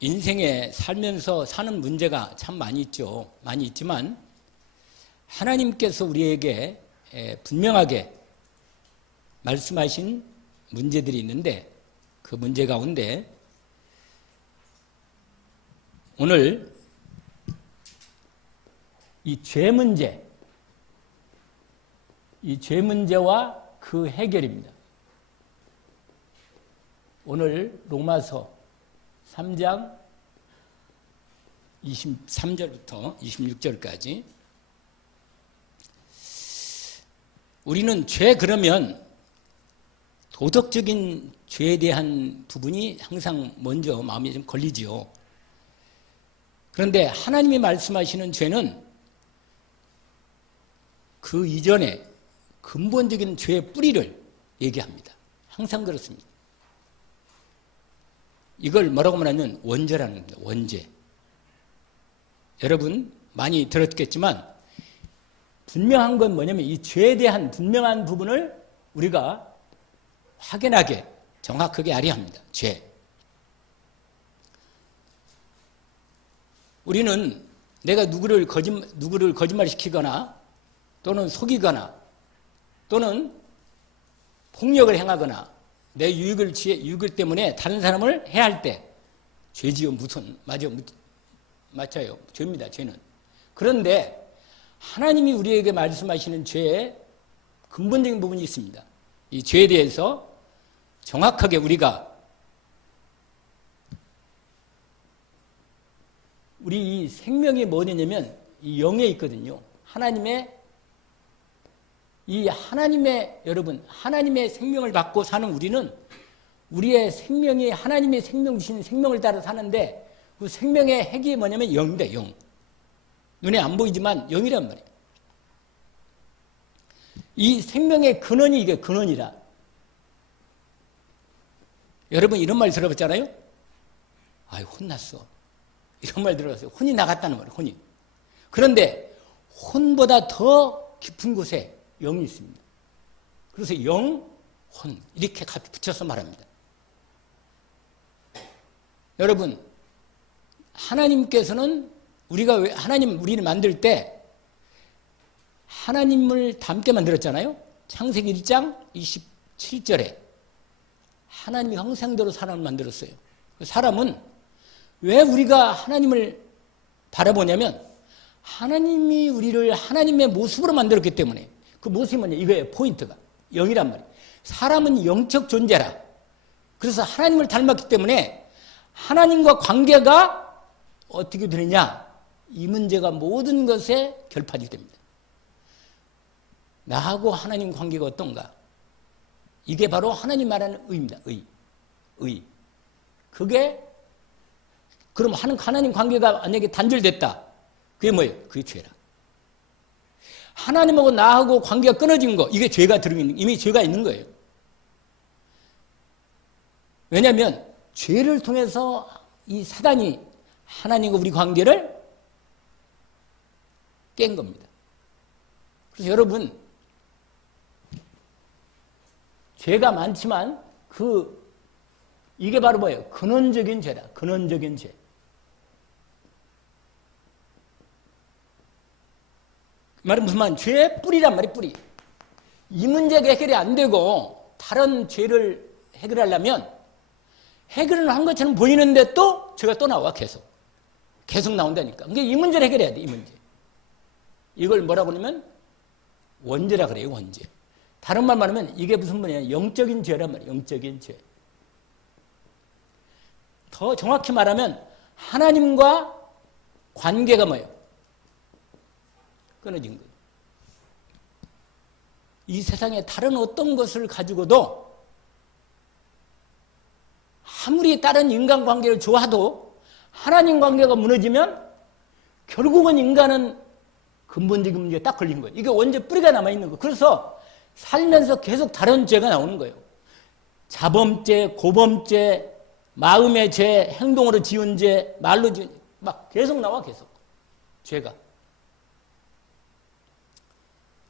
인생에 살면서 사는 문제가 참 많이 있죠. 많이 있지만 하나님께서 우리에게 분명하게 말씀하신 문제들이 있는데 그 문제 가운데 오늘 이 죄 문제, 이 죄 문제와 그 해결입니다. 오늘 로마서 3장 23절부터 26절까지 우리는 죄 그러면 도덕적인 죄에 대한 부분이 항상 먼저 마음에 좀 걸리지요. 그런데 하나님이 말씀하시는 죄는 그 이전에 근본적인 죄의 뿌리를 얘기합니다. 항상 그렇습니다. 이걸 뭐라고 말하면 원죄라는 겁니다. 원죄. 여러분 많이 들었겠지만 분명한 건 뭐냐면 이 죄에 대한 분명한 부분을 우리가 확연하게 정확하게 알아야 합니다. 죄. 우리는 내가 누구를 거짓말시키거나 또는 속이거나 또는 폭력을 행하거나 내 유익을 때문에 다른 사람을 해할 때 죄지요. 무슨 맞아요. 죄입니다. 죄는. 그런데 하나님이 우리에게 말씀하시는 죄의 근본적인 부분이 있습니다. 이 죄에 대해서 정확하게 우리 이 생명이 뭐냐면 이 영에 있거든요. 여러분 하나님의 생명을 받고 사는 우리는 우리의 생명이 하나님의 생명 주신 생명을 따라 사는데 그 생명의 핵이 뭐냐면 영입니다. 영. 눈에 안 보이지만 영이란 말이에요. 이 생명의 근원이 이게 근원이라. 여러분 이런 말 들어봤잖아요? 아이 혼났어. 이런 말 들어봤어요. 혼이 나갔다는 말이에요. 혼이. 그런데 혼보다 더 깊은 곳에 영이 있습니다. 그래서 영, 혼 이렇게 같이 붙여서 말합니다. 여러분 하나님께서는 우리를 만들 때 하나님을 닮게 만들었잖아요. 창세기 1장 27절에 하나님이 형상대로 사람을 만들었어요. 사람은 왜 우리가 하나님을 바라보냐면 하나님이 우리를 하나님의 모습으로 만들었기 때문에 그 모습이 뭐냐 이거예요. 포인트가 영이란 말이에요. 사람은 영적 존재라. 그래서 하나님을 닮았기 때문에 하나님과 관계가 어떻게 되느냐 이 문제가 모든 것에 결판이 됩니다. 나하고 하나님 관계가 어떤가? 이게 바로 하나님 말하는 의입니다. 의. 그게 그럼 하나님 관계가 만약에 단절됐다. 그게 뭐예요? 그게 죄라. 하나님하고 나하고 관계가 끊어진 거 이게 죄가 들어있는 이미 죄가 있는 거예요. 왜냐하면 죄를 통해서 이 사단이 하나님과 우리 관계를 깬 겁니다. 그래서 여러분 죄가 많지만 이게 바로 뭐예요? 근원적인 죄다. 근원적인 죄. 그 말은 무슨 말이야? 죄의 뿌리란 말이에요. 뿌리. 이 문제가 해결이 안 되고 다른 죄를 해결하려면 해결을 한 것처럼 보이는데 또 죄가 또 나와 계속 나온다니까. 그러니까 이 문제를 해결해야 돼. 이 문제. 이걸 뭐라고 하냐면 원죄라 그래요. 원죄. 다른 말 말하면 이게 무슨 말이냐? 영적인 죄란 말이에요. 영적인 죄. 더 정확히 말하면 하나님과 관계가 뭐예요? 끊어진 거예요. 이 세상에 다른 어떤 것을 가지고도 아무리 다른 인간관계를 좋아도 하나님 관계가 무너지면 결국은 인간은 근본적인 문제에 딱 걸린 거예요. 이게 원죄 뿌리가 남아있는 거예요. 그래서 살면서 계속 다른 죄가 나오는 거예요. 자범죄, 고범죄, 마음의 죄, 행동으로 지은 죄, 말로 지은 죄, 막 계속 나와 계속 죄가.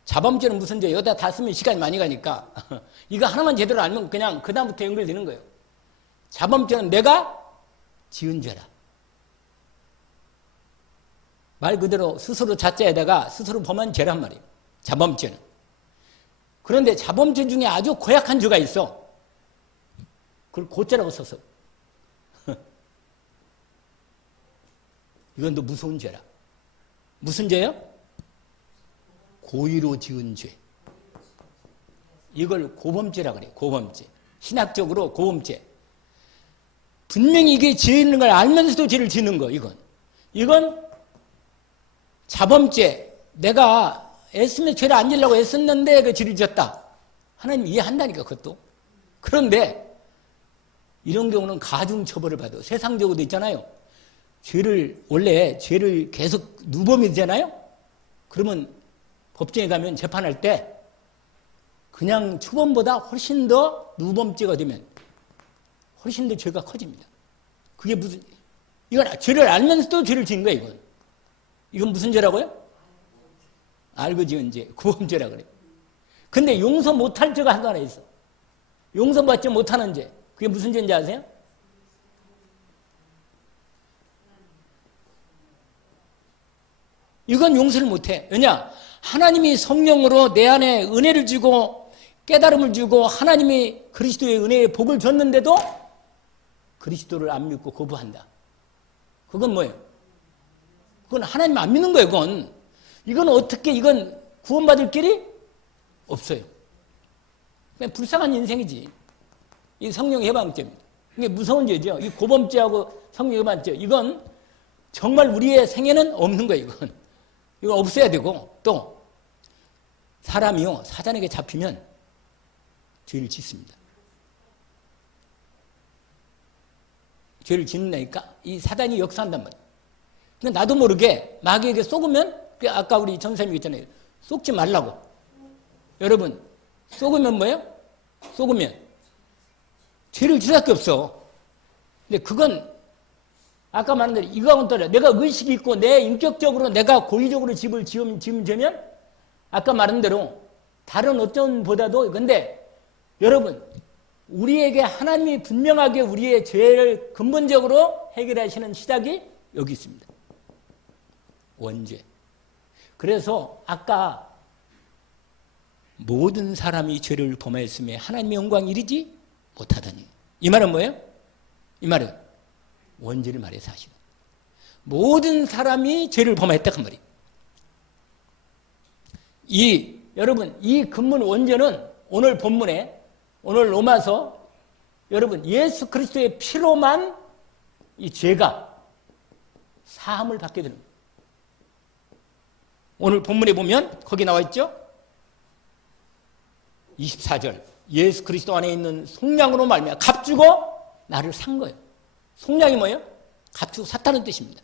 자범죄는 무슨 죄? 여기다 다 쓰면 시간이 많이 가니까 이거 하나만 제대로 알면 그냥 그 다음부터 연결되는 거예요. 자범죄는 내가 지은 죄라. 말 그대로 스스로 자자에다가 스스로 범한 죄란 말이에요. 자범죄는. 그런데 자범죄 중에 아주 고약한 죄가 있어. 그걸 고죄라고 써서. 이건 더 무서운 죄라. 무슨 죄요? 고의로 지은 죄. 이걸 고범죄라 그래요. 고범죄. 신학적으로 고범죄. 분명히 이게 죄 있는 걸 알면서도 죄를 짓는 거, 이건 자범죄. 내가 애쓰면 죄를 안 지려고 애썼는데 그 죄를 지었다. 하나님 이해한다니까, 그것도. 그런데 이런 경우는 가중처벌을 받아요. 세상적으로도 있잖아요. 원래 죄를 계속 누범이 되잖아요? 그러면 법정에 가면 재판할 때 그냥 초범보다 훨씬 더 누범죄가 되면 훨씬 더 죄가 커집니다. 그게 이건 죄를 알면서도 죄를 지은 거예요, 이건 무슨 죄라고요? 알고 지은 죄, 고범죄라 그래요. 근데 용서 못할 죄가 하나 있어. 용서받지 못하는 죄. 그게 무슨 죄인지 아세요? 이건 용서를 못해. 왜냐? 하나님이 성령으로 내 안에 은혜를 주고 깨달음을 주고 하나님이 그리스도의 은혜의 복을 줬는데도 그리스도를 안 믿고 거부한다. 그건 뭐예요? 그건 하나님 안 믿는 거예요, 이건 어떻게, 이건 구원받을 길이 없어요. 그냥 불쌍한 인생이지. 이 성령 해방죄입니다. 이게 무서운 죄죠. 이 고범죄하고 성령 해방죄. 이건 정말 우리의 생애는 없는 거예요, 이건 없어야 되고, 또, 사람이요, 사단에게 잡히면 죄를 짓습니다. 죄를 짓는다니까 이 사단이 역사한단 말이에요. 근데 나도 모르게 마귀에게 속으면, 아까 우리 전사님 있잖아요. 속지 말라고. 여러분, 속으면 뭐예요? 속으면 죄를 질 수밖에 없어. 근데 그건 아까 말한 대로 이거하고는 떨어져. 내가 의식이 있고 내 인격적으로 내가 고의적으로 집을 지으면 아까 말한 대로 다른 어떤 보다도. 근데 여러분, 우리에게 하나님이 분명하게 우리의 죄를 근본적으로 해결하시는 시작이 여기 있습니다. 원죄. 그래서 아까 모든 사람이 죄를 범하였음에 하나님의 영광이 이르지 못하다니. 이 말은 뭐예요? 이 말은 원죄를 말해서 사실. 모든 사람이 죄를 범하였다 그 말이에요. 여러분, 이 근본 원죄는 오늘 본문에, 오늘 로마서, 여러분, 예수 그리스도의 피로만 이 죄가 사함을 받게 되는 거예요. 오늘 본문에 보면 거기 나와 있죠? 24절. 예수 그리스도 안에 있는 속량으로 말미암아 값주고 나를 산 거예요. 속량이 뭐예요? 값주고 샀다는 뜻입니다.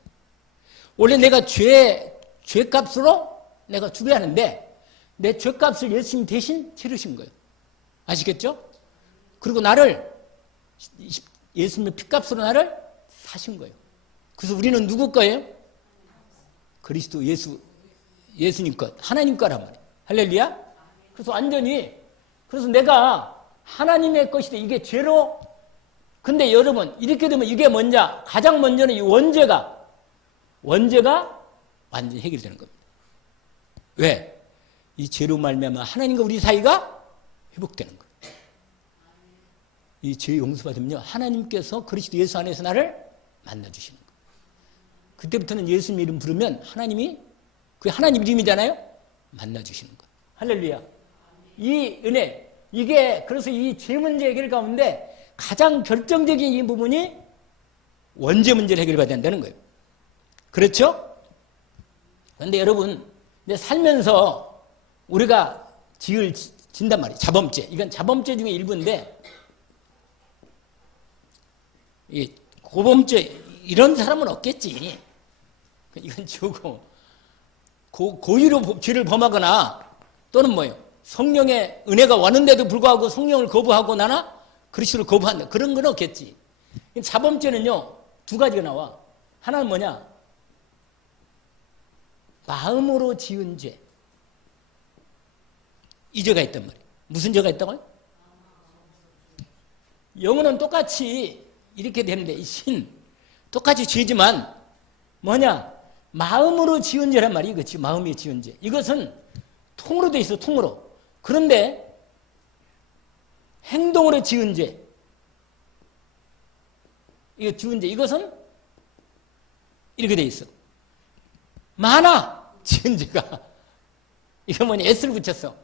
원래 내가 죄값으로 내가 죽여야 하는데 내 죄값을 예수님 대신 치르신 거예요. 아시겠죠? 그리고 나를 예수님의 피값으로 나를 사신 거예요. 그래서 우리는 누구 거예요? 그리스도 예수님 것, 하나님 거란 말이에요. 할렐루야? 그래서 완전히, 그래서 내가 하나님의 것이다. 이게 죄로. 근데 여러분, 이렇게 되면 이게 뭐냐? 가장 먼저는 이 원죄가 완전히 해결되는 겁니다. 왜? 이 죄로 말미암아 하나님과 우리 사이가 회복되는 거예요. 이 죄 용서받으면요, 하나님께서 그리스도 예수 안에서 나를 만나주시는 거예요. 그때부터는 예수님 이름 부르면 하나님이, 그게 하나님 이름이잖아요? 만나주시는 거예요. 할렐루야. 이 은혜, 이게, 그래서 이 죄 문제 해결 가운데 가장 결정적인 이 부분이 원죄 문제를 해결해야 된다는 거예요. 그렇죠? 그런데 여러분, 살면서 우리가 진단 말이에요. 자범죄. 이건 자범죄 중에 일부인데, 이 고범죄, 이런 사람은 없겠지. 이건 지우고, 고의로 죄를 범하거나, 또는 뭐예요? 성령의 은혜가 왔는데도 불구하고 성령을 거부하고 나나 그리스도를 거부한다. 그런 건 없겠지. 자범죄는요, 두 가지가 나와. 하나는 뭐냐? 마음으로 지은 죄. 이 죄가 있단 말이에요. 무슨 죄가 있다고요? 영어는 똑같이 이렇게 되는데 이 신 똑같이 죄지만 뭐냐? 마음으로 지은 죄란 말이에요. 그렇지? 마음이 지은 죄. 이것은 통으로 돼 있어. 통으로. 그런데 행동으로 지은 죄. 이거 지은 죄. 이것은 이렇게 돼 있어. 많아. 지은 죄가. 이거 뭐냐? S를 붙였어.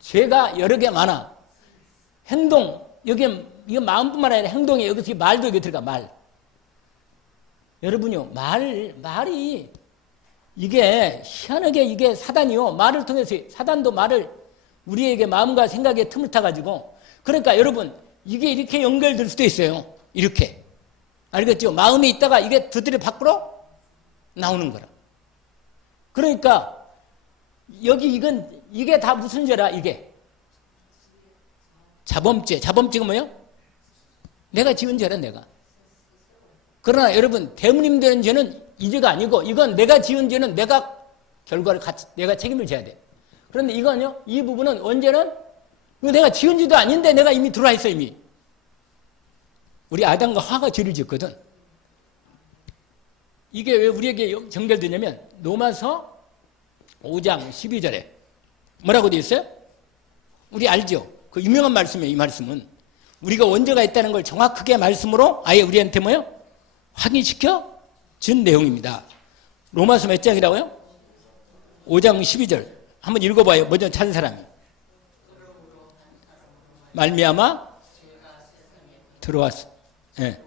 죄가 여러 개 많아. 행동. 여기 이거 마음뿐만 아니라 행동에 여기서 말도 여기 들어가. 말. 여러분요. 말이 이게 희한하게 이게 사단이요. 말을 통해서 사단도 말을 우리에게 마음과 생각에 틈을 타가지고 그러니까 여러분 이게 이렇게 연결될 수도 있어요. 이렇게. 알겠죠? 마음이 있다가 이게 두드려 밖으로 나오는 거라. 그러니까 여기 이게 다 무슨 죄라 이게? 자범죄. 자범죄가 뭐예요? 내가 지은 죄라 내가. 그러나 여러분 대문임 되는 죄는 이 죄가 아니고 이건 내가 지은 죄는 내가 결과를 같이 내가 책임을 져야 돼. 그런데 이건요. 이 부분은 언제는 이거 내가 지은 죄도 아닌데 내가 이미 들어와 있어 이미. 우리 아담과 하와가 죄를 지었거든. 이게 왜 우리에게 연결되냐면 로마서 5장 12절에 뭐라고 되어 있어요? 우리 알죠? 그 유명한 말씀이에요. 이 말씀은 우리가 원죄가 있다는 걸 정확하게 말씀으로 아예 우리한테 뭐요? 확인시켜 준 내용입니다. 로마서 몇 장이라고요? 5장 12절 한번 읽어봐요. 먼저 찾은 사람이. 말미암아 들어왔어. 예.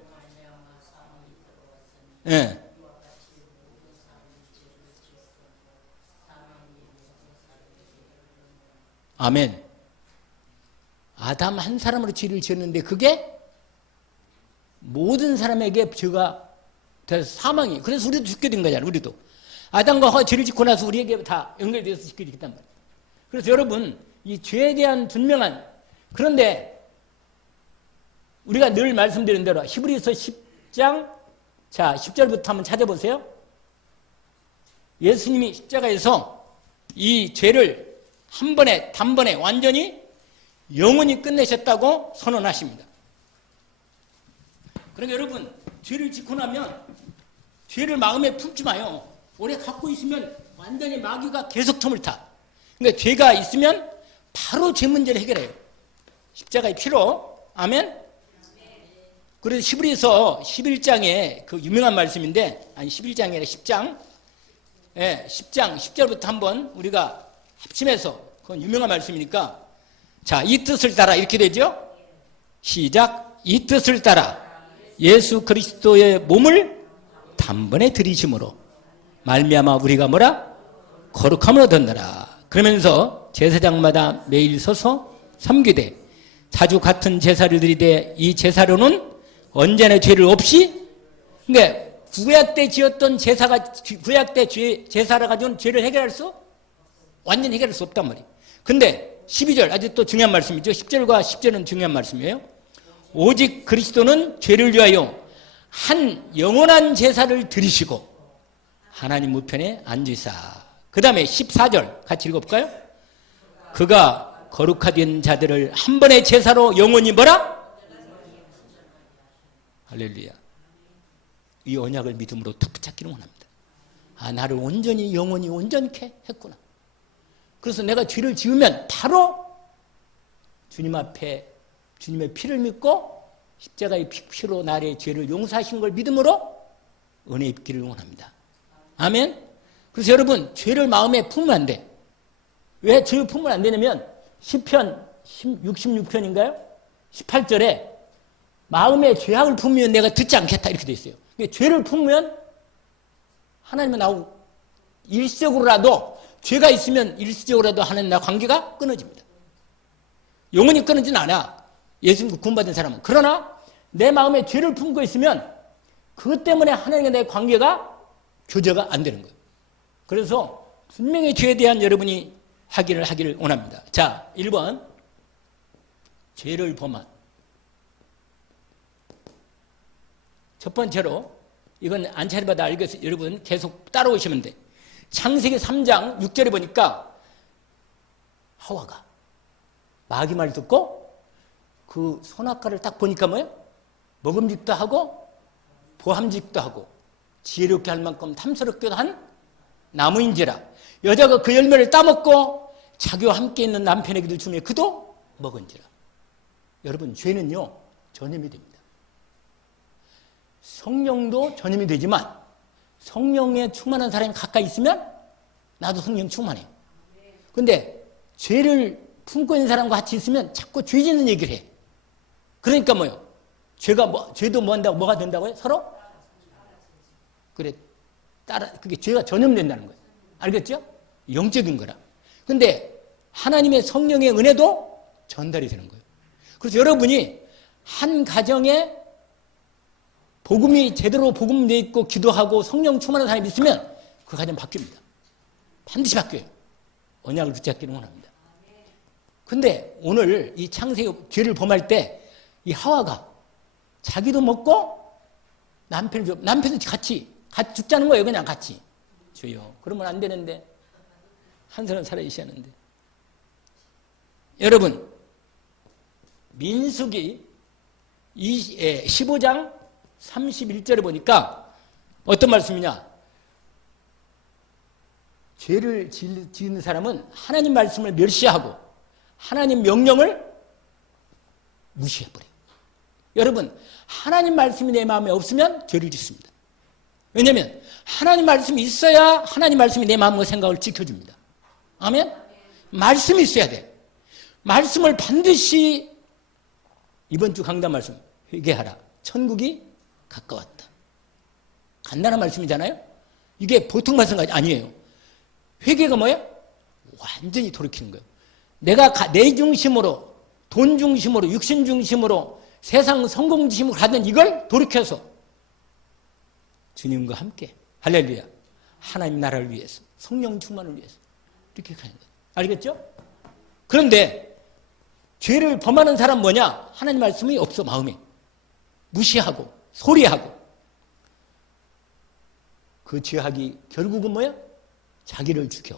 예. 아멘. 아담 한 사람으로 죄를 지었는데 그게 모든 사람에게 죄가 돼서 사망이. 그래서 우리도 죽게 된 거잖아요. 우리도. 아담과 하와 죄를 짓고 나서 우리에게 다 연결돼서 죽게 됐단 말이에요. 그래서 여러분 이 죄에 대한 분명한 그런데 우리가 늘 말씀드린 대로 히브리서 10장 자 10절부터 한번 찾아보세요. 예수님이 십자가에서 이 죄를 한 번에 단번에 완전히 영원히 끝내셨다고 선언하십니다. 그러니까 여러분 죄를 짓고 나면 죄를 마음에 품지 마요. 오래 갖고 있으면 완전히 마귀가 계속 틈을 타. 그러니까 죄가 있으면 바로 죄 문제를 해결해요. 십자가의 피로. 아멘. 그래서 히브리서 11장에 그 유명한 말씀인데 아니 11장이 아니라 10장 예, 10장 10절부터 한번 우리가 합심해서 그건 유명한 말씀이니까 자, 이 뜻을 따라 이렇게 되죠? 시작. 이 뜻을 따라 예수 그리스도의 몸을 단번에 들이심으로 말미암아 우리가 뭐라? 거룩함을 얻었느라. 그러면서 제사장마다 매일 서서 섬기되 자주 같은 제사를 드리되 이 제사로는 언제나 죄를 없이 그러니까 구약 때 지었던 제사가 구약 때 제사를 가지고는 죄를 해결할 수 완전히 해결할 수 없단 말이에요. 근데 12절 아주 또 중요한 말씀이죠. 10절과 10절은 중요한 말씀이에요. 오직 그리스도는 죄를 위하여 한 영원한 제사를 드리시고 하나님 우편에 앉으사. 그 다음에 14절 같이 읽어볼까요? 그가 거룩하된 자들을 한 번의 제사로 영원히 뭐라? 할렐루야. 이 언약을 믿음으로 탁 붙잡기를 원합니다. 아, 나를 온전히 영원히 온전케 했구나. 그래서 내가 죄를 지으면 바로 주님 앞에 주님의 피를 믿고 십자가의 피로 나의 죄를 용서하신 걸 믿음으로 은혜 입기를 원합니다. 아멘. 그래서 여러분 죄를 마음에 품으면 안 돼. 왜 죄를 품으면 안 되냐면 시편 66편인가요? 18절에 마음에 죄악을 품으면 내가 듣지 않겠다 이렇게 돼 있어요. 그러니까 죄를 품으면 하나님은 나오고 일시적으로라도 죄가 있으면 일시적으로라도 하나님과 관계가 끊어집니다. 영원히 끊어지는 않아. 예수 구원받은 사람은. 그러나 내 마음에 죄를 품고 있으면 그것 때문에 하나님과 내 관계가 교제가 안 되는 거예요. 그래서 분명히 죄에 대한 여러분이 확인을 하기를 원합니다. 자, 1번 죄를 범한 첫 번째로 이건 안차리마다 알겠어요. 여러분 계속 따라오시면 돼. 창세기 3장 6절에 보니까 하와가 마귀 말 듣고 그 선악과를 딱 보니까 뭐예요? 먹음직도 하고 보함직도 하고 지혜롭게 할 만큼 탐스럽게도 한 나무인지라. 여자가 그 열매를 따먹고 자기와 함께 있는 남편에게도 주며 그도 먹은지라. 여러분, 죄는요 전염이 됩니다. 성령도 전염이 되지만 성령에 충만한 사람이 가까이 있으면 나도 성령 충만해요. 근데 죄를 품고 있는 사람과 같이 있으면 자꾸 죄 짓는 얘기를 해. 그러니까 뭐요? 죄도 뭐 한다고 뭐가 된다고요? 서로? 그래, 그게 죄가 전염된다는 거예요. 알겠죠? 영적인 거라. 근데 하나님의 성령의 은혜도 전달이 되는 거예요. 그래서 여러분이 한 가정에 복음이 제대로 복음되어 있고 기도하고 성령 충만한 사람이 있으면 그 가정 바뀝니다. 반드시 바뀌어요. 언약을 붙잡기를 원합니다. 근데 오늘 이 창세기 죄를 범할 때 이 하와가 자기도 먹고 남편도 같이 죽자는 거예요. 그냥 같이. 주여. 그러면 안 되는데. 한 사람 살아있어야 하는데. 여러분, 민수기 15장 31절에 보니까 어떤 말씀이냐. 죄를 지은 사람은 하나님 말씀을 멸시하고 하나님 명령을 무시해버려요. 여러분, 하나님 말씀이 내 마음에 없으면 죄를 짓습니다. 왜냐하면 하나님 말씀이 있어야 하나님 말씀이 내 마음과 생각을 지켜줍니다. 아멘? 말씀이 있어야 돼. 말씀을 반드시 이번 주 강단 말씀 회개하라. 천국이 가까웠다. 간단한 말씀이잖아요. 이게 보통 말씀이 아니에요. 회개가 뭐예요? 완전히 돌이키는 거예요. 내가 내 중심으로, 돈 중심으로, 육신 중심으로, 세상 성공 중심으로 가던 이걸 돌이켜서 주님과 함께, 할렐루야, 하나님 나라를 위해서, 성령 충만을 위해서 이렇게 가는 거예요. 알겠죠? 그런데 죄를 범하는 사람 뭐냐? 하나님 말씀이 없어, 마음에. 무시하고 소리하고. 그 죄악이 결국은 뭐야? 자기를 죽여.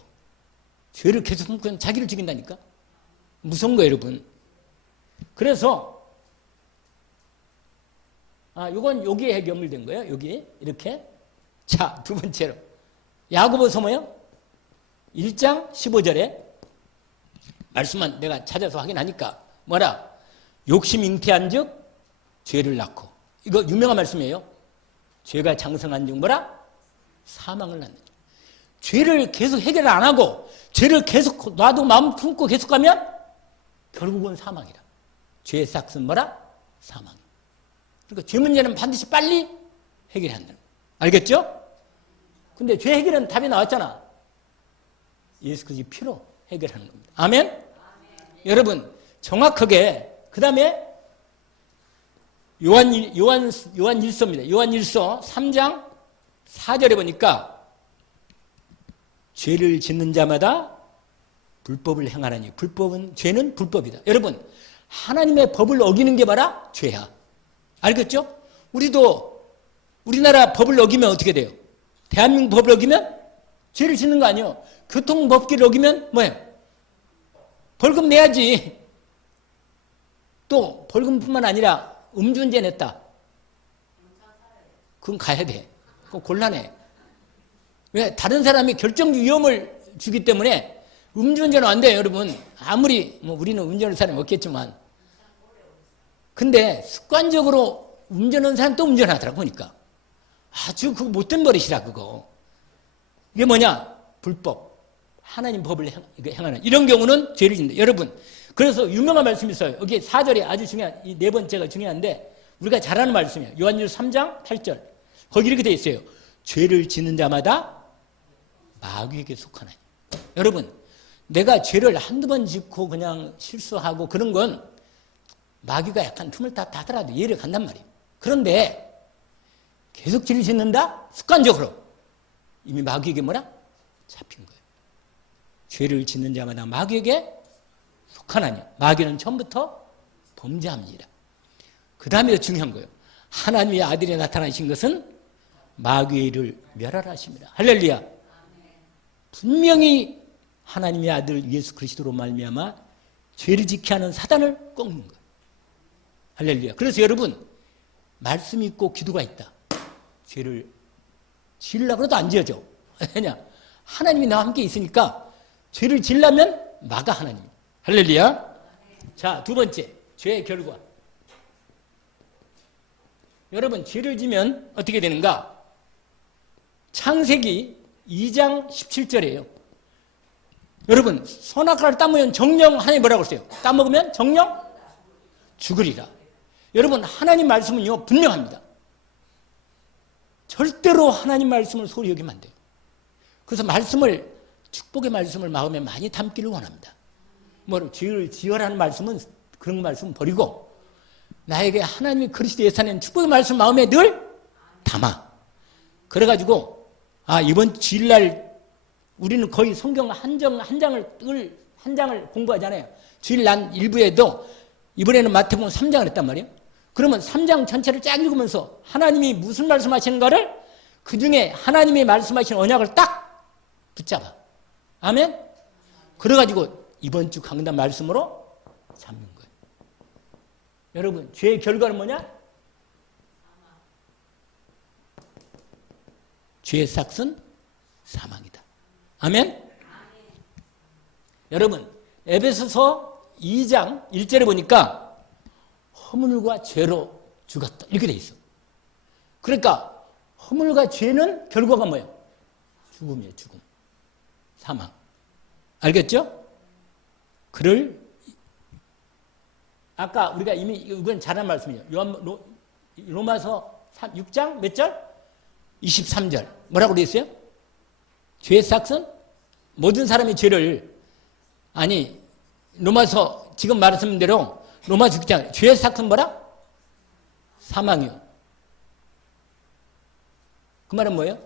죄를 계속 품고 자기를 죽인다니까? 무서운 거예요, 여러분. 그래서 요건 여기에 연결된 거예요. 여기 이렇게. 자, 두 번째로 야고보서 뭐요? 1장 15절에 말씀만 내가 찾아서 확인하니까 뭐라? 욕심 잉태한즉 죄를 낳고. 이거 유명한 말씀이에요. 죄가 장성한즉 뭐라? 사망을 낳는. 죄를 계속 해결 안 하고 죄를 계속 놔도 마음 품고 계속 가면 결국은 사망이라. 죄의 싹은 뭐라? 사망. 그러니까 죄 문제는 반드시 빨리 해결해야 한다. 알겠죠? 근데 죄 해결은 답이 나왔잖아. 예수 그리스도의 피로 해결하는 겁니다. 아멘? 아멘. 여러분, 정확하게 그 다음에 요한일서입니다. 요한일서 3장 4절에 보니까 죄를 짓는 자마다 불법을 행하라니. 죄는 불법이다. 여러분, 하나님의 법을 어기는 게 바로 죄야. 알겠죠? 우리나라 법을 어기면 어떻게 돼요? 대한민국 법을 어기면 죄를 짓는 거 아니에요. 교통법규를 어기면 뭐예요? 벌금 내야지. 또 벌금뿐만 아니라 음주운전 했다. 그건 가야 돼. 그건 곤란해. 왜? 다른 사람이 결정적 위험을 주기 때문에 음주운전은 안 돼요, 여러분. 아무리 우리는 운전할 사람이 없겠지만. 근데 습관적으로 운전하는 사람 또 운전하더라고 보니까. 아주 그거 못된 버릇이라 그거. 이게 뭐냐? 불법. 하나님 법을 행하는. 이런 경우는 죄를 짓는다. 여러분, 그래서 유명한 말씀이 있어요. 여기 4절에 아주 중요한, 이 네 번째가 중요한데 우리가 잘 아는 말씀이에요. 요한일서 3장 8절. 거기 이렇게 돼 있어요. 죄를 짓는 자마다 마귀에게 속하나니. 여러분, 내가 죄를 한두 번 짓고 그냥 실수하고 그런 건 마귀가 약간 틈을 타더라도 이해를 간단 말이에요. 그런데 계속 죄를 짓는다? 습관적으로. 이미 마귀에게 뭐라? 잡힌 거예요. 죄를 짓는 자마다 마귀에게 속하나니. 마귀는 처음부터 범죄합니다. 그 다음에 중요한 거예요. 하나님의 아들이 나타나신 것은 마귀의 일을 멸하라 하십니다. 할렐루야. 분명히 하나님의 아들 예수 그리스도로 말미암아 죄를 짓게 하는 사단을 꺾는 거예요. 할렐루야. 그래서 여러분, 말씀이 있고 기도가 있다. 죄를 지으려고 해도 안 지어져. 왜냐? 하나님이 나와 함께 있으니까 죄를 지으려면 막아, 하나님. 할렐루야. 자, 두 번째, 죄의 결과. 여러분, 죄를 지면 어떻게 되는가? 창세기 2장 17절이에요. 여러분, 선악과를 따먹으면 정령, 하나님 뭐라고 했어요? 따먹으면 정령 죽으리라. 여러분, 하나님 말씀은요, 분명합니다. 절대로 하나님 말씀을 소홀히 여기면 안 돼요. 그래서 말씀을, 축복의 말씀을 마음에 많이 담기를 원합니다. 뭐, 죄를 지어라는 말씀은, 그런 말씀 버리고, 나에게 하나님이 그리스도 예수 안에 축복의 말씀 마음에 늘 담아. 그래가지고, 이번 주일날 우리는 거의 성경 한 장을 공부하잖아요. 주일 난 일부에도 이번에는 마태복음 3장을 했단 말이에요. 그러면 3장 전체를 쫙 읽으면서 하나님이 무슨 말씀하시는가를 그 중에 하나님이 말씀하신 언약을 딱 붙잡아. 아멘? 그래가지고 이번 주 강단 말씀으로 잡는 거예요. 여러분, 죄의 결과는 뭐냐? 죄의 삭은 사망이다. 아멘? 여러분, 에베소서 2장 1절에 보니까 허물과 죄로 죽었다. 이렇게 돼 있어. 그러니까 허물과 죄는 결과가 뭐예요? 죽음이에요, 죽음. 사망. 알겠죠? 그를 아까 우리가 이미 이건 잘한 말씀이에요. 로마서 6장 몇 절? 23절. 뭐라고 돼 있어요? 죄의 삭은 모든 사람이 죄를 로마서 지금 말씀한 대로 로마서 6장 죄의 삭은 뭐라? 사망이요. 그 말은 뭐예요?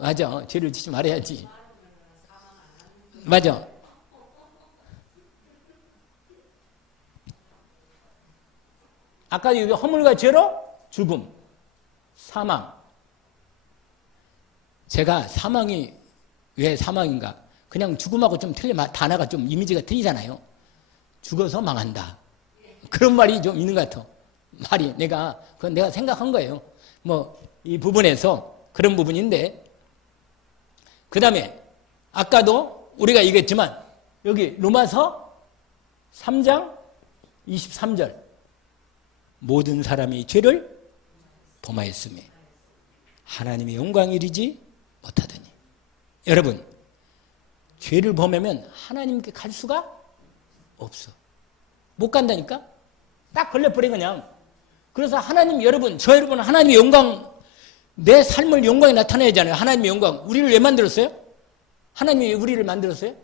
맞아. 죄를 짓지 말아야지. 맞아. 아까 여기 허물과 죄로 죽음, 사망. 제가 사망이 왜 사망인가? 그냥 죽음하고 좀 단어가 좀 이미지가 틀리잖아요. 죽어서 망한다. 그런 말이 좀 있는 것 같아. 그건 내가 생각한 거예요. 이 부분에서 그런 부분인데, 그 다음에 아까도 우리가 얘기했지만 여기 로마서 3장 23절 모든 사람이 죄를 범하였으며 하나님의 영광이 이르지 못하더니. 여러분, 죄를 범하면 하나님께 갈 수가 없어. 못 간다니까? 딱 걸려버려 그냥. 그래서 여러분, 저 여러분은 하나님의 영광, 내 삶을 영광이 나타내야 하잖아요. 하나님의 영광. 우리를 왜 만들었어요? 하나님이 우리를 만들었어요?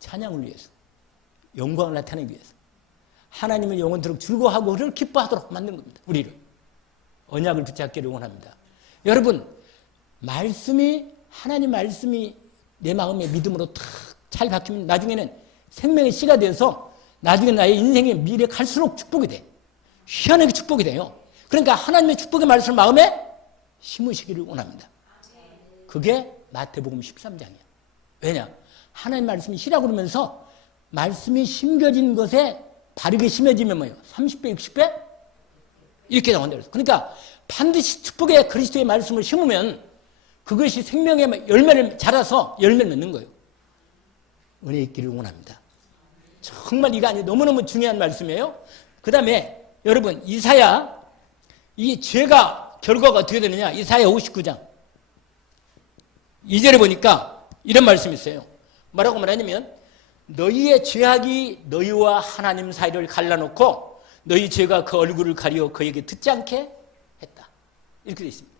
찬양을 위해서. 영광을 나타내기 위해서. 하나님을 영원토록 즐거워하고 그를 기뻐하도록 만든 겁니다. 우리를. 언약을 붙잡기를 원합니다. 여러분, 하나님 말씀이 내 마음의 믿음으로 탁 잘 박히면 나중에는 생명의 씨가 돼서 나중에 나의 인생의 미래 갈수록 축복이 돼. 희한하게 축복이 돼요. 그러니까 하나님의 축복의 말씀을 마음에 심으시기를 원합니다. 그게 마태복음 13장이야. 왜냐? 하나님 말씀이 시라고 그러면서 말씀이 심겨진 것에 바르게 심어지면 뭐예요? 30배, 60배? 이렇게 나온다. 그러니까 반드시 축복의 그리스도의 말씀을 심으면 그것이 생명의 열매를 자라서 열매를 맺는 거예요. 은혜 있기를 원합니다. 정말 이거 너무너무 중요한 말씀이에요. 그 다음에 여러분, 이사야, 이 죄가 결과가 어떻게 되느냐? 이사야 59장 2절에 보니까 이런 말씀이 있어요. 뭐라고 말하냐면 너희의 죄악이 너희와 하나님 사이를 갈라놓고 너희 죄가 그 얼굴을 가리어 그에게 듣지 않게 했다. 이렇게 되어 있습니다.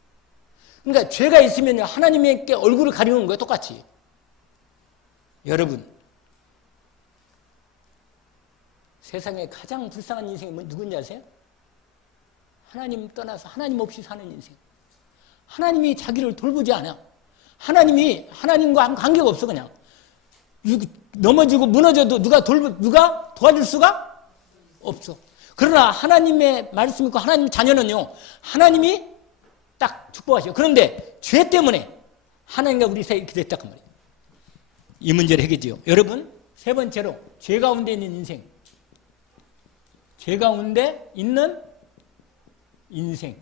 그러니까 죄가 있으면 하나님께 얼굴을 가리는 거예요. 똑같이. 여러분, 세상에 가장 불쌍한 인생이 누군지 아세요? 하나님 떠나서 하나님 없이 사는 인생. 하나님이 자기를 돌보지 않아. 하나님과 관계가 없어 그냥. 넘어지고 무너져도 누가 도와줄 수가 없어. 그러나 하나님의 말씀 있고 하나님 자녀는요, 하나님이 딱 축복하셔. 그런데 죄 때문에 하나님과 우리 사이에 이렇게 됐단 말이에요. 이 문제를 해결지요. 여러분, 세 번째로 죄 가운데 있는 인생. 죄 가운데 있는 인생.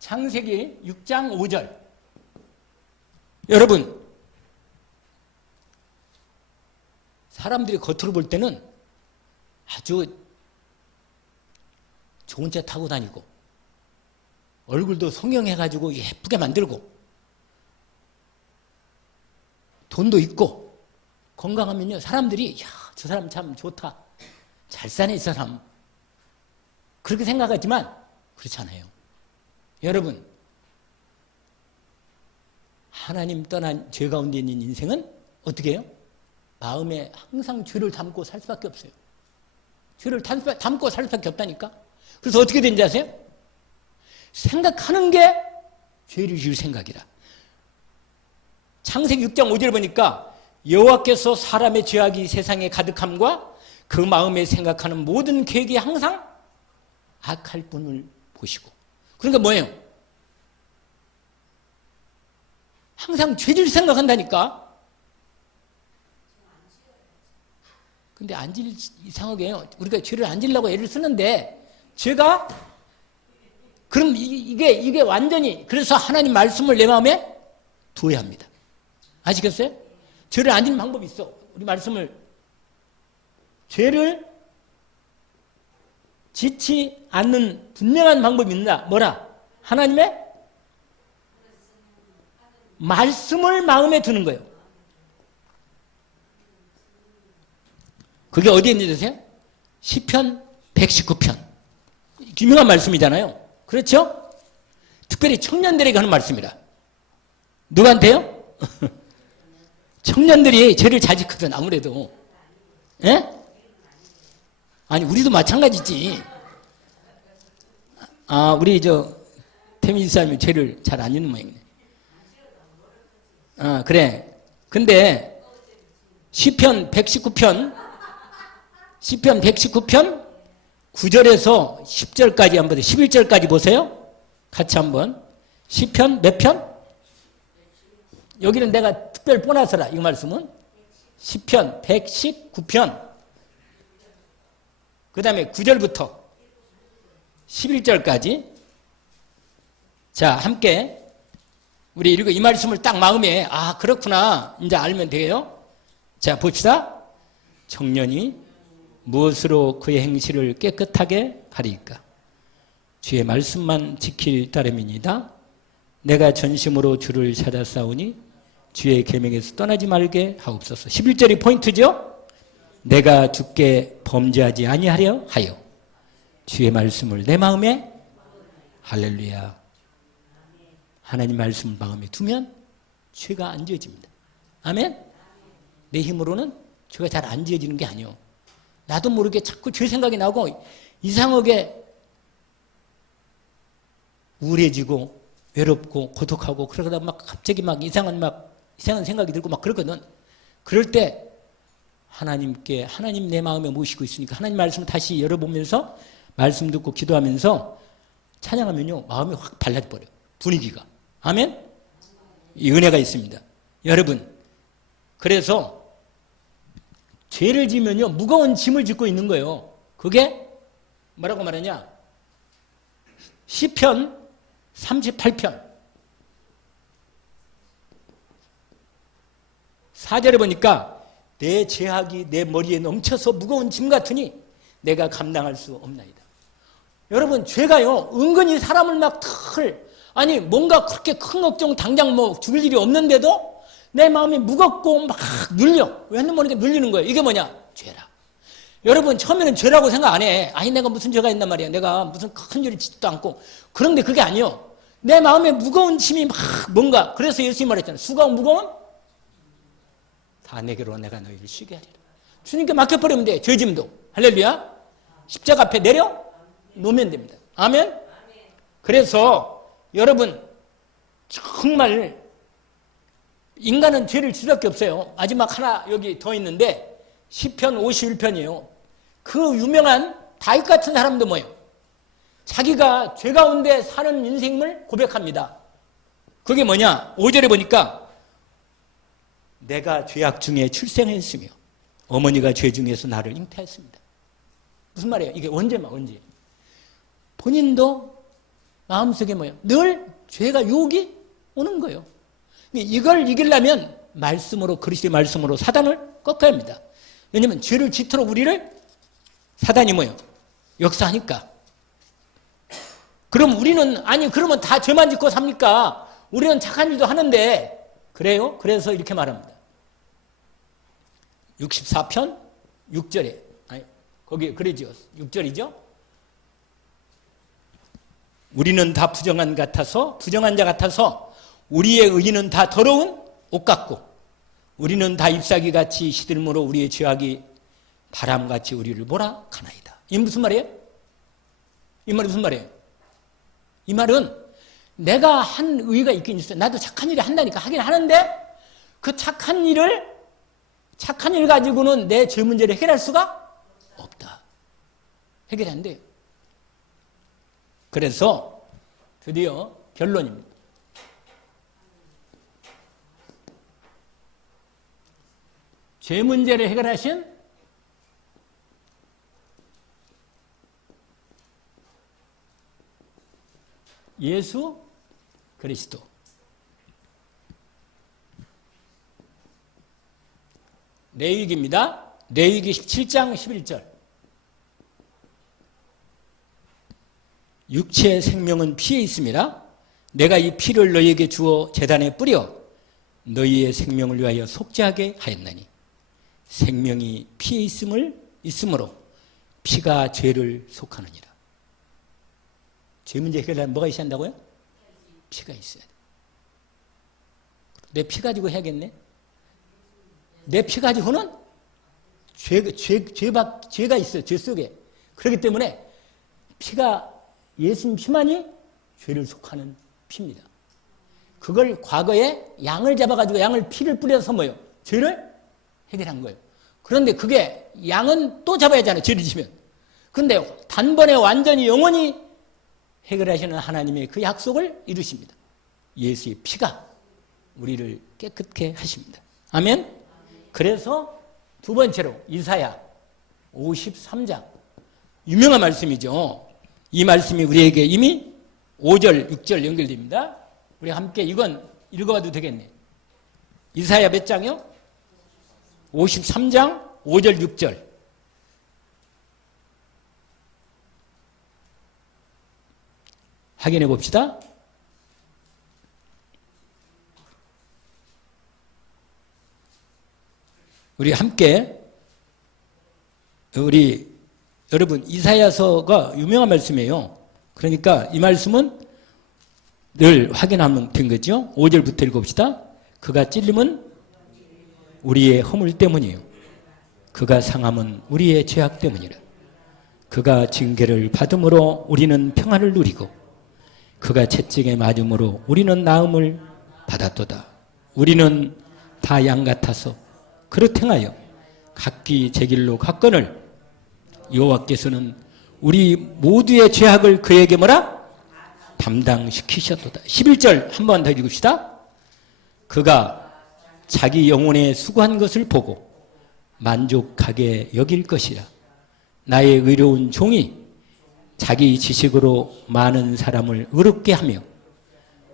창세기 6장 5절. 여러분, 사람들이 겉으로 볼 때는 아주 좋은 차 타고 다니고 얼굴도 성형해가지고 예쁘게 만들고 돈도 있고 건강하면요 사람들이 야, 저 사람 참 좋다, 잘 사네 이 사람, 그렇게 생각하지만 그렇지 않아요. 여러분, 하나님 떠난 죄 가운데 있는 인생은 어떻게 해요? 마음에 항상 죄를 담고 살 수밖에 없어요. 죄를 담고 살 수밖에 없다니까. 그래서 어떻게 되는지 아세요? 생각하는 게 죄를 지을 생각이라. 창세기 6장 5절 보니까 여호와께서 사람의 죄악이 세상에 가득함과 그 마음에 생각하는 모든 계획이 항상 악할 뿐을 보시고. 그러니까 뭐예요? 항상 죄질 생각한다니까. 근데 안 질, 이상하게 우리가 죄를 안 지려고 애를 쓰는데 죄가 그럼 이게 완전히, 그래서 하나님 말씀을 내 마음에 두어야 합니다. 아시겠어요? 죄를 안 지는 방법이 있어. 우리 말씀을, 죄를 짓지 않는 분명한 방법이 있나? 뭐라? 하나님의 말씀을 마음에 두는 거예요. 그게 어디에 있는지 아세요? 시편 119편. 유명한 말씀이잖아요. 그렇죠? 특별히 청년들에게 하는 말씀이라. 누구한테요? 청년들이 죄를 자직하거든, 아무래도. 예? 아니, 우리도 마찬가지지. 아, 우리 태민 사람이 죄를 잘 안 짓는 모양이네. 아, 그래. 근데 시편 119편 9절에서 10절까지 한번, 11절까지 보세요. 같이 한번. 시편 몇 편? 여기는 내가 특별 보너스라, 이 말씀은. 시편 119편. 그 다음에 9절부터 11절까지. 자, 함께 우리 읽고 이 말씀을 딱 마음에, 아, 그렇구나, 이제 알면 돼요. 자, 봅시다. 청년이 무엇으로 그의 행실을 깨끗하게 하리까? 주의 말씀만 지킬 따름이니이다. 내가 전심으로 주를 찾아 싸우니 주의 계명에서 떠나지 말게 하옵소서. 11절이 포인트죠. 내가 주께 범죄하지 아니하려 하여 주의 말씀을 내 마음에, 할렐루야, 하나님 말씀을 마음에 두면 죄가 안 지어집니다. 아멘. 내 힘으로는 죄가 잘 안 지어지는 게 아니에요. 나도 모르게 자꾸 죄 생각이 나고 이상하게 우울해지고 외롭고 고독하고, 그러다 막 갑자기 이상한 생각이 들고 막 그러거든. 그럴 때 하나님께, 하나님 내 마음에 모시고 있으니까 하나님 말씀 다시 열어보면서 말씀 듣고 기도하면서 찬양하면요, 마음이 확 달라져버려요. 분위기가. 아멘? 이 은혜가 있습니다. 여러분, 그래서 죄를 지면요, 무거운 짐을 짓고 있는 거예요. 그게 뭐라고 말하냐? 시편 38편 4절에 보니까 내 죄악이 내 머리에 넘쳐서 무거운 짐 같으니 내가 감당할 수 없나이다. 여러분, 죄가요, 은근히 사람을 아니 뭔가 그렇게 큰 걱정 당장 죽을 일이 없는데도 내 마음이 무겁고 막 눌려. 왜 모르게 눌리는 거예요. 이게 뭐냐? 죄라. 여러분, 처음에는 죄라고 생각 안 해. 아니, 내가 무슨 죄가 있단 말이야. 내가 무슨 큰 죄를 짓지도 않고. 그런데 그게 아니요. 내 마음에 무거운 짐이 뭔가. 그래서 예수님이 말했잖아요. 수고하고 무거운 다 내게로 내가 너희를 쉬게 하리라. 주님께 맡겨버리면 돼. 죄짐도. 할렐루야. 십자가 앞에 내려 놓으면 됩니다. 아멘. 그래서 여러분, 정말 인간은 죄를 질 수밖에 없어요. 마지막 하나 여기 더 있는데 시편 51편이에요. 그 유명한 다윗 같은 사람도 뭐예요? 자기가 죄 가운데 사는 인생을 고백합니다. 그게 뭐냐? 5절에 보니까 내가 죄악 중에 출생했으며 어머니가 죄 중에서 나를 잉태했습니다. 무슨 말이에요? 이게 언제? 본인도 마음속에 뭐예요? 늘 죄가 유혹이 오는 거예요. 이걸 이기려면 말씀으로, 그리스도의 말씀으로 사단을 꺾어야 합니다. 왜냐하면 죄를 짓도록 우리를 사단이 뭐예요? 역사하니까. 그럼 우리는, 아니 그러면 다 죄만 짓고 삽니까? 우리는 착한 일도 하는데. 그래요? 그래서 이렇게 말합니다. 64편 6절에, 아니 거기 그러지요. 6절이죠. 우리는 다 부정한 자 같아서 우리의 의는 다 더러운 옷 같고 우리는 다 잎사귀같이 시들므로 우리의 죄악이 바람같이 우리를 몰아가나이다. 이 무슨 말이에요? 이 말이 무슨 말이에요? 이 말은 내가 한 의가 있긴 있어요. 나도 착한 일을 한다니까 하긴 하는데 그 착한 일 가지고는 내 죄 문제를 해결할 수가 없다. 해결이 안 돼요. 그래서 드디어 결론입니다. 죄 문제를 해결하신 예수 그리스도. 레위기입니다. 레위기 17장 11절. 육체의 생명은 피에 있습니다. 내가 이 피를 너희에게 주어 제단에 뿌려 너희의 생명을 위하여 속죄하게 하였나니 생명이 피에 있으므로 피가 죄를 속하느니라. 죄 문제 해결하려면 뭐가 있어야 한다고요? 피가 있어야 돼. 내 피 가지고 해야겠네. 내 피 가지고는 죄가 있어요. 죄 속에. 그렇기 때문에 피가 예수님 피만이 죄를 속하는 피입니다. 그걸 과거에 양을 잡아가지고 양을 피를 뿌려서 뭐예요? 죄를 해결한 거예요. 그런데 그게 양은 또 잡아야 하잖아요. 죄를 지면. 그런데 단번에 완전히 영원히 해결하시는 하나님의 그 약속을 이루십니다. 예수의 피가 우리를 깨끗게 하십니다. 아멘? 그래서 두 번째로 이사야 53장 유명한 말씀이죠. 이 말씀이 우리에게 이미 5절, 6절 연결됩니다. 우리 함께 이건 읽어봐도 되겠네. 이사야 몇 장이요? 53장 5절, 6절. 확인해 봅시다. 우리 함께 여러분 이사야서가 유명한 말씀이에요. 그러니까 이 말씀은 늘 확인하면 된 거죠. 5절부터 읽어봅시다. 그가 찔림은 우리의 허물 때문이에요. 그가 상함은 우리의 죄악 때문이라. 그가 징계를 받음으로 우리는 평안을 누리고 그가 채찍에 맞음으로 우리는 나음을 받았도다. 우리는 다 양 같아서 그릇 행하여 각기 제 길로 갔거늘 여호와께서는 우리 모두의 죄악을 그에게 뭐라? 담당시키셨도다. 11절 한 번 더 읽읍시다. 그가 자기 영혼에 수고한 것을 보고 만족하게 여길 것이라. 나의 의로운 종이 자기 지식으로 많은 사람을 의롭게 하며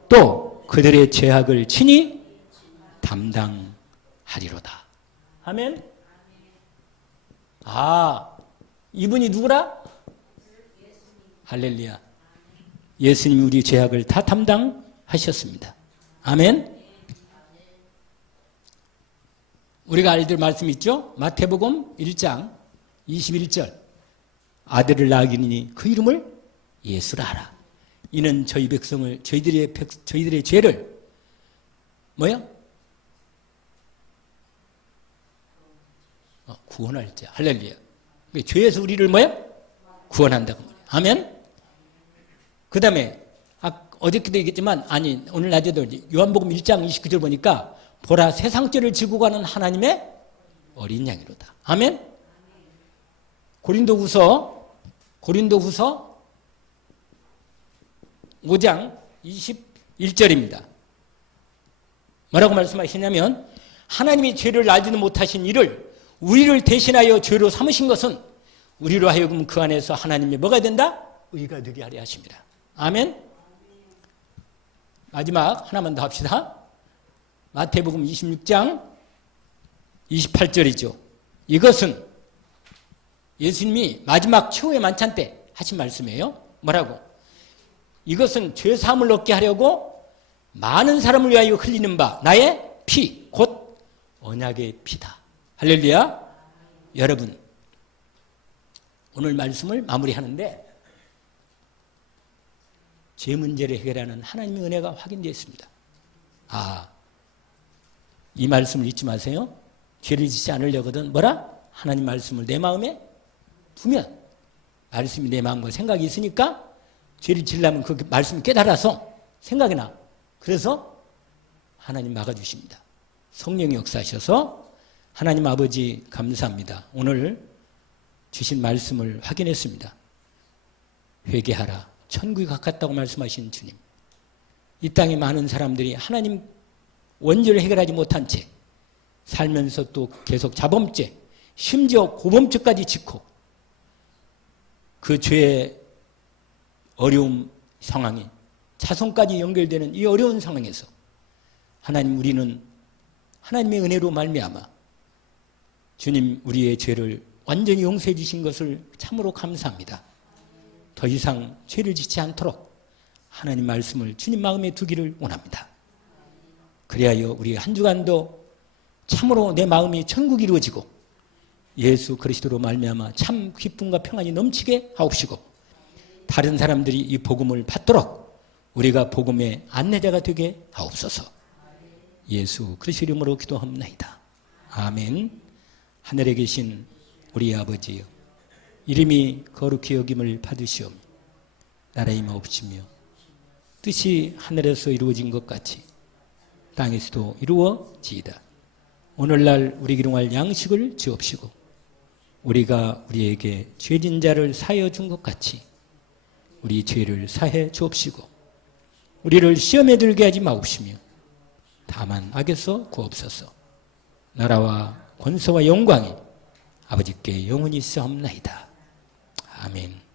또 그들의 죄악을 친히 담당하리로다. 아멘. 이분이 누구라? 할렐루야. 예수님이 우리 죄악을 다 담당하셨습니다. 아멘. 우리가 알들 말씀 있죠? 마태복음 1장 21절. 아들을 낳으니 그 이름을 예수라 하라. 이는 저희 백성을 저희들의 죄를 구원할 자. 할렐루야. 죄에서 우리를 구원한다고 말이에요. 아멘. 그 다음에 어저께도 얘기했지만 오늘 낮에도 요한복음 1장 29절 보니까 보라 세상죄를 지고 가는 하나님의 어린 양이로다. 아멘. 고린도후서 5장 21절입니다. 뭐라고 말씀하시냐면 하나님이 죄를 알지도 못하신 이를 우리를 대신하여 죄로 삼으신 것은 우리로 하여금 그 안에서 하나님이 뭐가 된다? 의가 되게 하려 하십니다. 아멘. 마지막 하나만 더 합시다. 마태복음 26장 28절이죠. 이것은 예수님이 마지막 최후의 만찬 때 하신 말씀이에요. 뭐라고? 이것은 죄사함을 얻게 하려고 많은 사람을 위하여 흘리는 바 나의 피, 곧 언약의 피다. 할렐루야. 여러분, 오늘 말씀을 마무리하는데 죄 문제를 해결하는 하나님의 은혜가 확인되어 있습니다. 이 말씀을 잊지 마세요. 죄를 짓지 않으려거든 뭐라? 하나님 말씀을 내 마음에 두면 말씀이 내 마음과 생각이 있으니까 죄를 지으려면 그 말씀을 깨달아서 생각이 나. 그래서 하나님 막아주십니다. 성령이 역사하셔서 하나님 아버지 감사합니다. 오늘 주신 말씀을 확인했습니다. 회개하라. 천국이 가깝다고 말씀하신 주님. 이 땅에 많은 사람들이 하나님 원죄를 해결하지 못한 채 살면서 또 계속 자범죄, 심지어 고범죄까지 짓고 그 죄의 어려움 상황이 자손까지 연결되는 이 어려운 상황에서 하나님 우리는 하나님의 은혜로 말미암아 주님 우리의 죄를 완전히 용서해 주신 것을 참으로 감사합니다. 더 이상 죄를 짓지 않도록 하나님 말씀을 주님 마음에 두기를 원합니다. 그리하여 우리 한 주간도 참으로 내 마음이 천국이 이루어지고 예수 그리스도로 말미암아 참 기쁨과 평안이 넘치게 하옵시고 다른 사람들이 이 복음을 받도록 우리가 복음의 안내자가 되게 하옵소서. 예수 그리스도 이름으로 기도합니다. 아멘. 하늘에 계신 우리 아버지여, 이름이 거룩히 여김을 받으시오며 나라의 마옵시며 뜻이 하늘에서 이루어진 것 같이 땅에서도 이루어지이다. 오늘날 우리에게 일용할 양식을 주옵시고 우리가 우리에게 죄진 자를 사하여 준 것 같이 우리 죄를 사해 주옵시고 우리를 시험에 들게 하지 마옵시며 다만 악에서 구옵소서. 나라와 권세와 영광이 아버지께 영원히 있사옵나이다. 아멘.